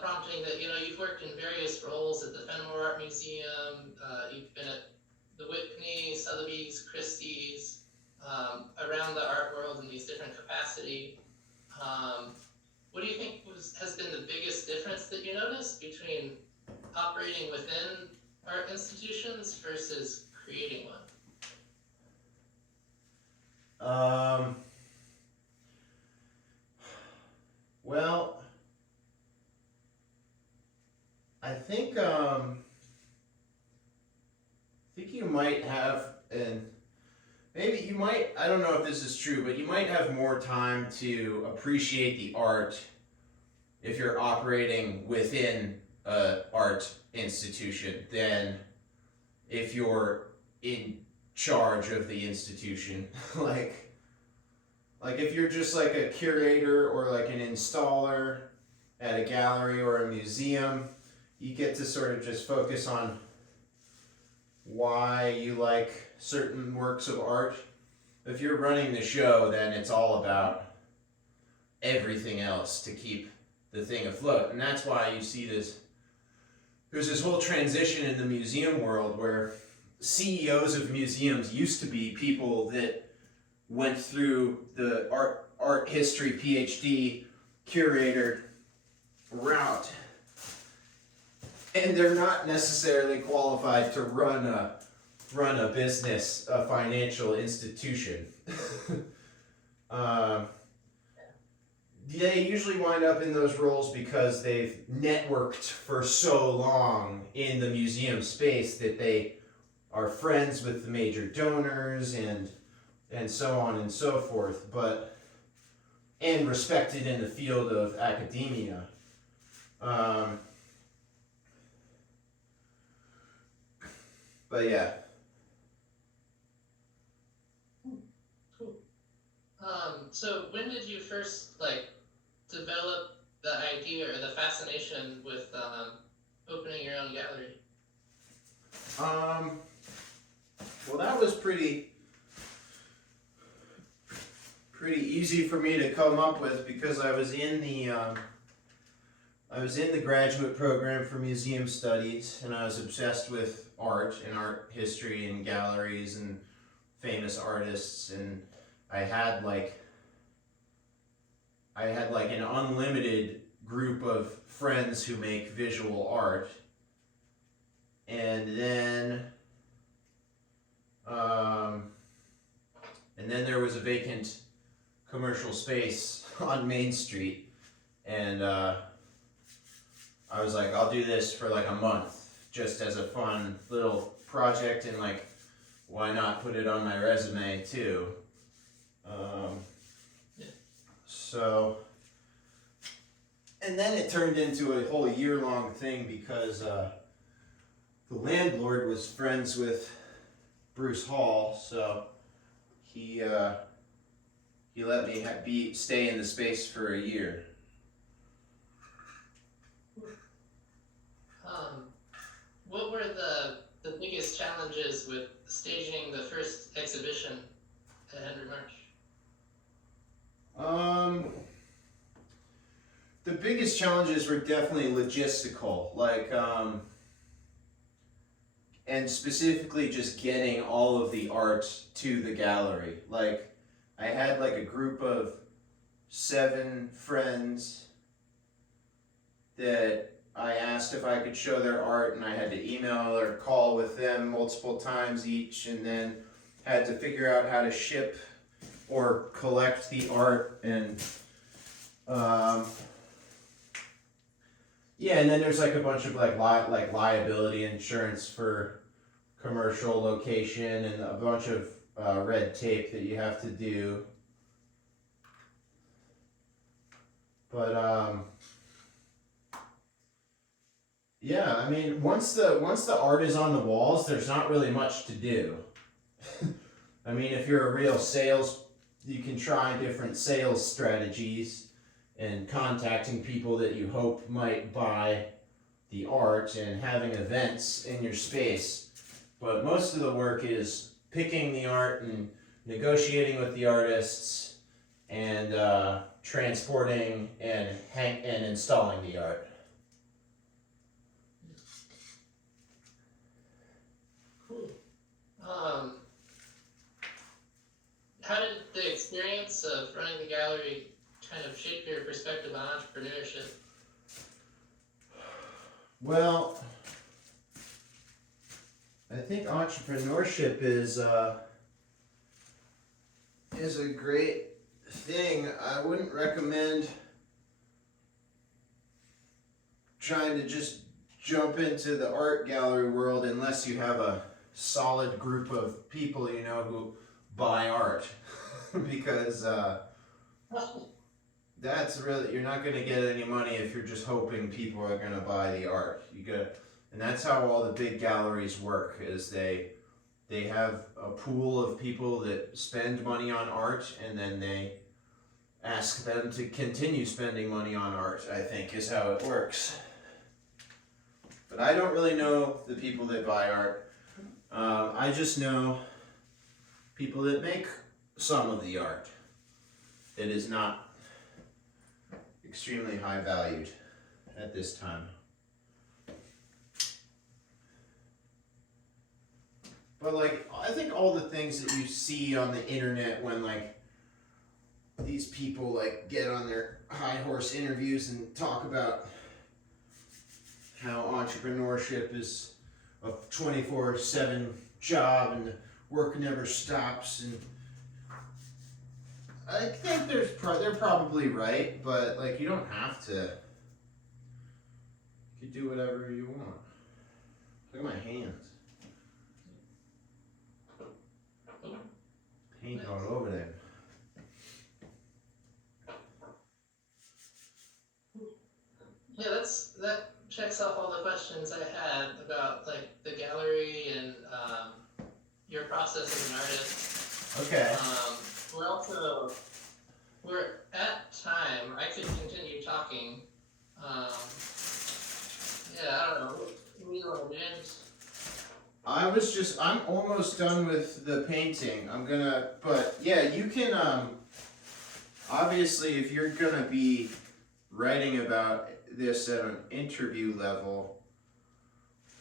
prompting that you've worked in various roles at the Fenimore Art Museum. You've been at the Whitney, Sotheby's, Christie's, around the art world in these different capacities. What do you think has been the biggest difference that you noticed between operating within art institutions versus creating one? Well, I think you might have, and maybe you might, I don't know if this is true, but you might have more time to appreciate the art if you're operating within an art institution than if you're in charge of the institution. like if you're just like a curator or like an installer at a gallery or a museum, you get to sort of just focus on why you like certain works of art. If you're running the show, then it's all about everything else to keep the thing afloat. And that's why you see there's this whole transition in the museum world where CEOs of museums used to be people that went through the art history PhD curator route, and they're not necessarily qualified to run a business, a financial institution. They usually wind up in those roles because they've networked for so long in the museum space that they are friends with the major donors and so on and so forth, and respected in the field of academia. Um, but yeah. Cool. So when did you first like develop the idea or the fascination with opening your own gallery? Um, well, that was pretty easy for me to come up with because I was in the graduate program for museum studies, and I was obsessed with art and art history and galleries and famous artists, and I had like an unlimited group of friends who make visual art, and then um, there was a vacant commercial space on Main Street, and I was like, I'll do this for like a month, just as a fun little project, and like, why not put it on my resume too? So, and then it turned into a whole year-long thing because the landlord was friends with Bruce Hall, so he let me stay in the space for a year. What were the biggest challenges with staging the first exhibition at Henry March? The biggest challenges were definitely logistical, like, and specifically just getting all of the art to the gallery. Like, I had like a group of 7 friends that I asked if I could show their art, and I had to email or call with them multiple times each, and then had to figure out how to ship or collect the art, and yeah, and then there's like a bunch of like liability insurance for commercial location, and a bunch of red tape that you have to do. But yeah, I mean, once the art is on the walls, there's not really much to do. I mean, if you're a real you can try different sales strategies and contacting people that you hope might buy the art and having events in your space. But most of the work is picking the art and negotiating with the artists and transporting and installing the art. Cool. How did the experience of running the gallery kind of shape your perspective on entrepreneurship? Well, I think entrepreneurship is a great thing. I wouldn't recommend trying to just jump into the art gallery world unless you have a solid group of people you know who buy art, because that's really, you're not going to get any money if you're just hoping people are going to buy the art. And that's how all the big galleries work, is they have a pool of people that spend money on art, and then they ask them to continue spending money on art, I think is how it works. But I don't really know the people that buy art. I just know people that make some of the art that is not extremely high valued at this time. But like, I think all the things that you see on the internet when like these people like get on their high horse interviews and talk about how entrepreneurship is a 24/7 job and the work never stops, and I think they're probably right, but like, you don't have to. You can do whatever you want. Look at my hands. Paint all over them. Yeah, checks off all the questions I had about like the gallery and your process as an artist. Okay. We're also we're at time. I could continue talking. Um, yeah, I don't know. What do you want to do? I'm almost done with the painting. But yeah, you can, obviously if you're gonna be writing about this at an interview level,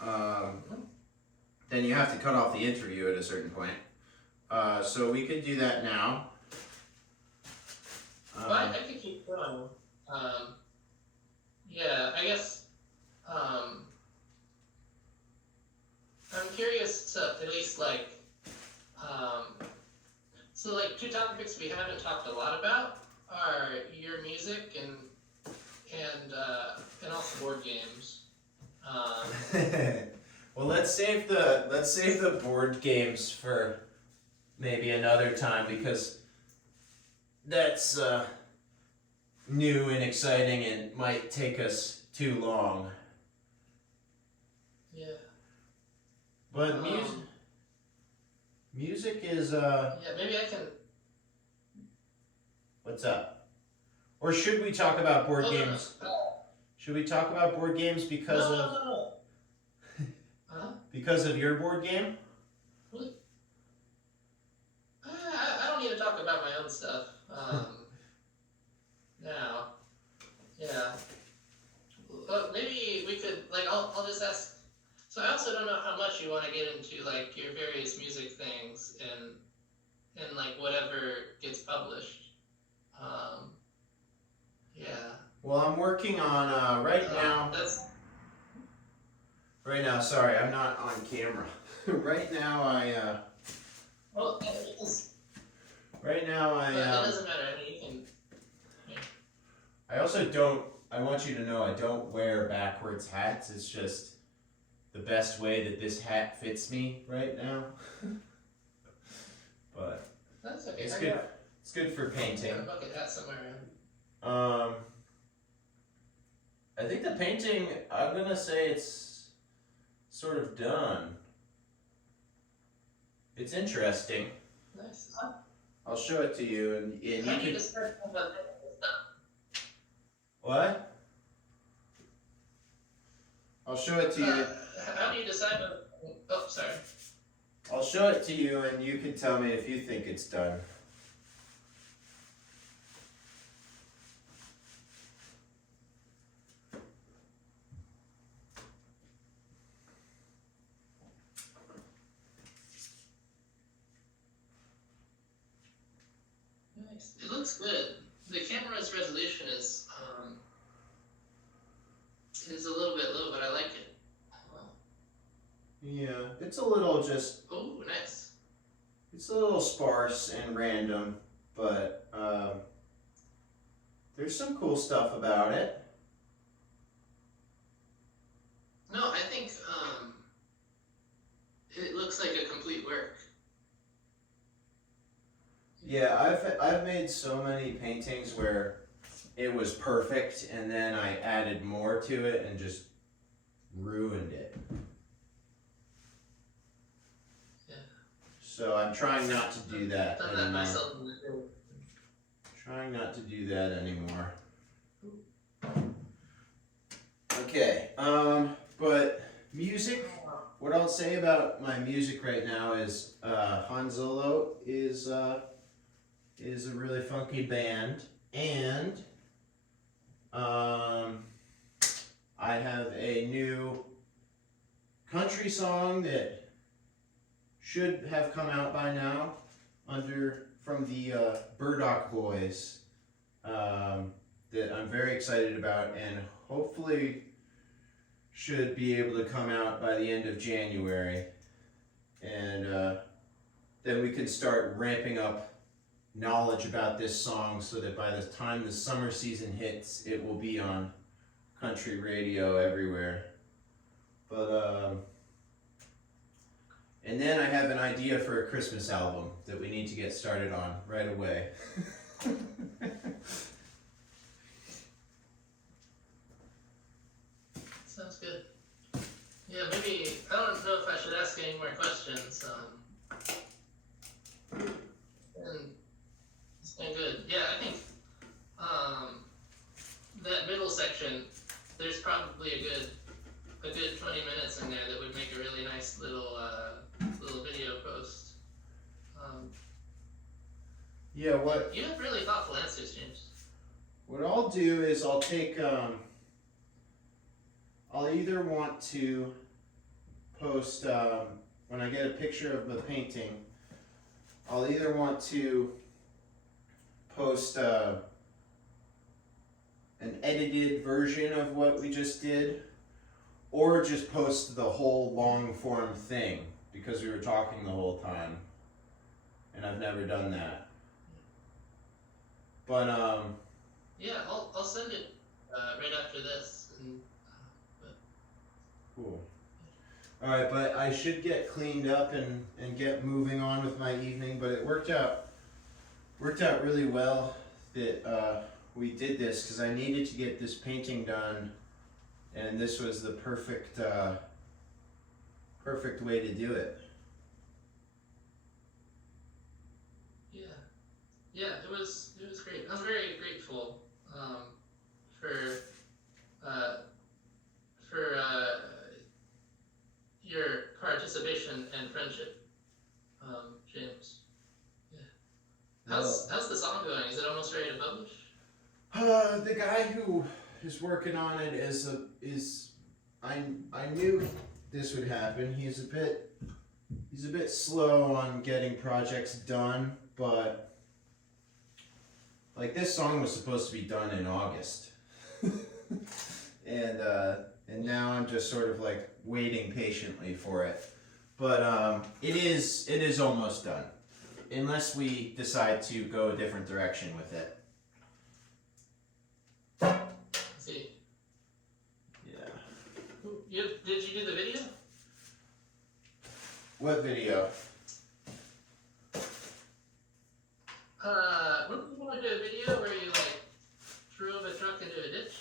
then you have to cut off the interview at a certain point. So we could do that now. Well, I could keep going. Yeah, I guess. I'm curious to at least so like two topics we haven't talked a lot about are your music and also board games. Well, let's save the board games for maybe another time because that's new and exciting and might take us too long. Yeah. But music is Yeah, maybe I can. What's up? Or should we talk about board Oh, games? no. Should we talk about board games because No. because of your board game? I don't need to talk about my own stuff. Now. Yeah. But maybe we could I'll just ask. So I also don't know how much you want to get into like your various music things and like whatever gets published. Yeah. Well, I'm working on right now. Right now, sorry, I'm not on camera. Right now, Well, Right now, it doesn't matter. I mean, you can. I also don't. I want you to know I don't wear backwards hats. It's just the best way that this hat fits me right now. But That's okay. it's good. It's good for painting. I got a bucket hat somewhere around. I think the painting. I'm gonna say it's sort of done. It's interesting. Nice. I'll show it to you, and you How do you can. describe about that? What? I'll show it to you. How do you decide? Oh, sorry. I'll show it to you, and you can tell me if you think it's done. Nice. It looks good. The camera's resolution is a little bit low, but I like it. Yeah, it's a little just. Oh, nice. It's a little sparse and random, but there's some cool stuff about it. No, I think it looks like a complete work. Yeah, I've made so many paintings where it was perfect, and then I added more to it and just ruined it. Yeah. So I'm trying not to do that Done that anymore. myself. Trying not to do that anymore. Okay, but music, what I'll say about my music right now is Han Solo is a really funky band, and I have a new country song that should have come out by now from the Burdock Boys that I'm very excited about, and hopefully should be able to come out by the end of January, and then we can start ramping up knowledge about this song so that by the time the summer season hits, it will be on country radio everywhere. But and then I have an idea for a Christmas album that we need to get started on right away. So and there's probably a good 20 minutes in there that would make a really nice little video post. Yeah, what You have really thoughtful answers, James. what I'll do is I'll take I'll either want to post when I get a picture of the painting, I'll either want to post an edited version of what we just did, or just post the whole long form thing because we were talking the whole time, and I've never done that. But yeah, I'll send it right after this. And, cool. All right, but I should get cleaned up and get moving on with my evening. But it worked out really well that we did this because I needed to get this painting done, and this was the perfect perfect way to do it. Yeah, it was great. I'm very grateful for your participation and friendship, James. Yeah. How's the song going? Is it almost ready to publish? The guy who is working on it I knew this would happen. He's a bit slow on getting projects done, but like this song was supposed to be done in August. and now I'm just sort of like waiting patiently for it. But it is almost done. Unless we decide to go a different direction with it. See. Yeah. Did you do the video? What video? Wouldn't you want to do a video where you like drove a truck into a ditch?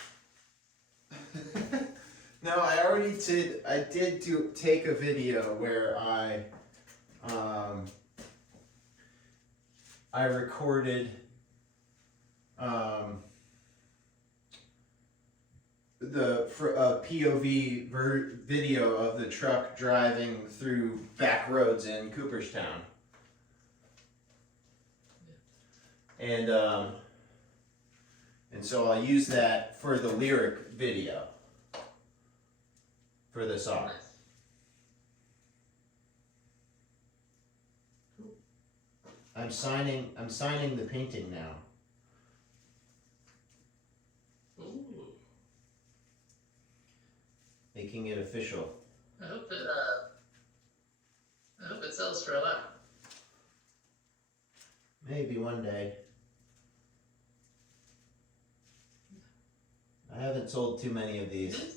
No, I did take a video where I recorded the POV video of the truck driving through back roads in Cooperstown. And so I'll use that for the lyric video for the song. Nice. I'm signing the painting now. Ooh. Making it official. I hope it sells for a lot. Maybe one day. I haven't sold too many of these.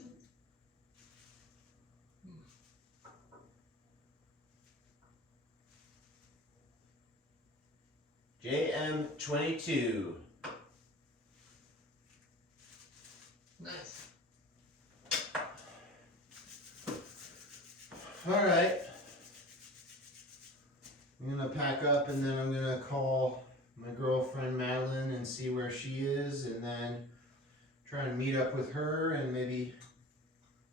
JM22. Nice. All right. I'm gonna pack up and then I'm gonna call my girlfriend Madeline and see where she is, and then try and meet up with her and maybe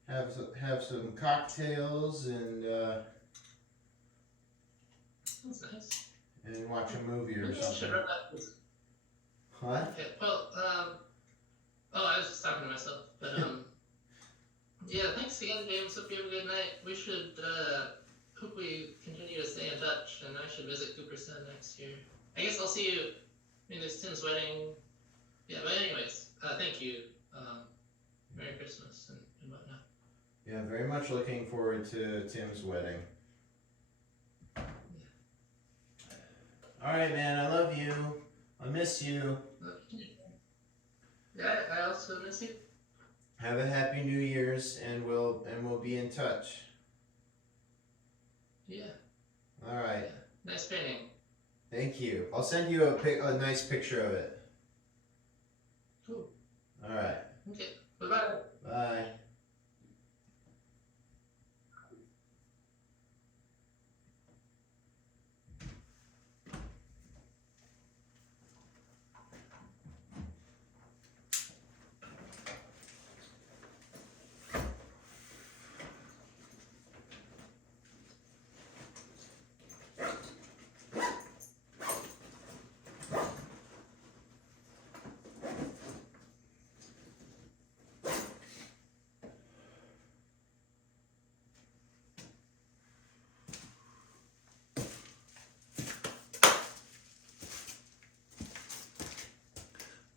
have some cocktails and That's nice. and watch a movie or Maybe I should something. run that. What? Okay, well, I was just talking to myself, but yeah, thanks again, James. Hope you have a good night. We should hope we continue to stay in touch, and I should visit Cooperstown next year. I guess I'll see you. I mean, there's Tim's wedding. Yeah, but anyways, thank you. Merry Christmas and whatnot. Yeah, very much looking forward to Tim's wedding. All right, man. I love you. I miss you. Yeah, I also miss you. Have a happy New Year's, and we'll be in touch. Yeah. All right. Yeah. Nice painting. Thank you. I'll send you a nice picture of it. Cool. All right. Okay. Bye-bye. Bye.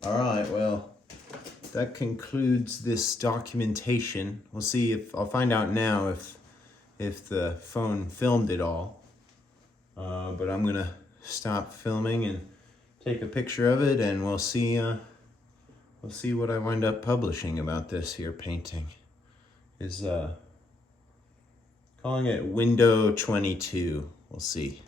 All right, well, that concludes this documentation. We'll see if I'll find out now if the phone filmed it all. But I'm gonna stop filming and take a picture of it, and we'll see what I wind up publishing about this here painting. Is calling it Window 22. We'll see.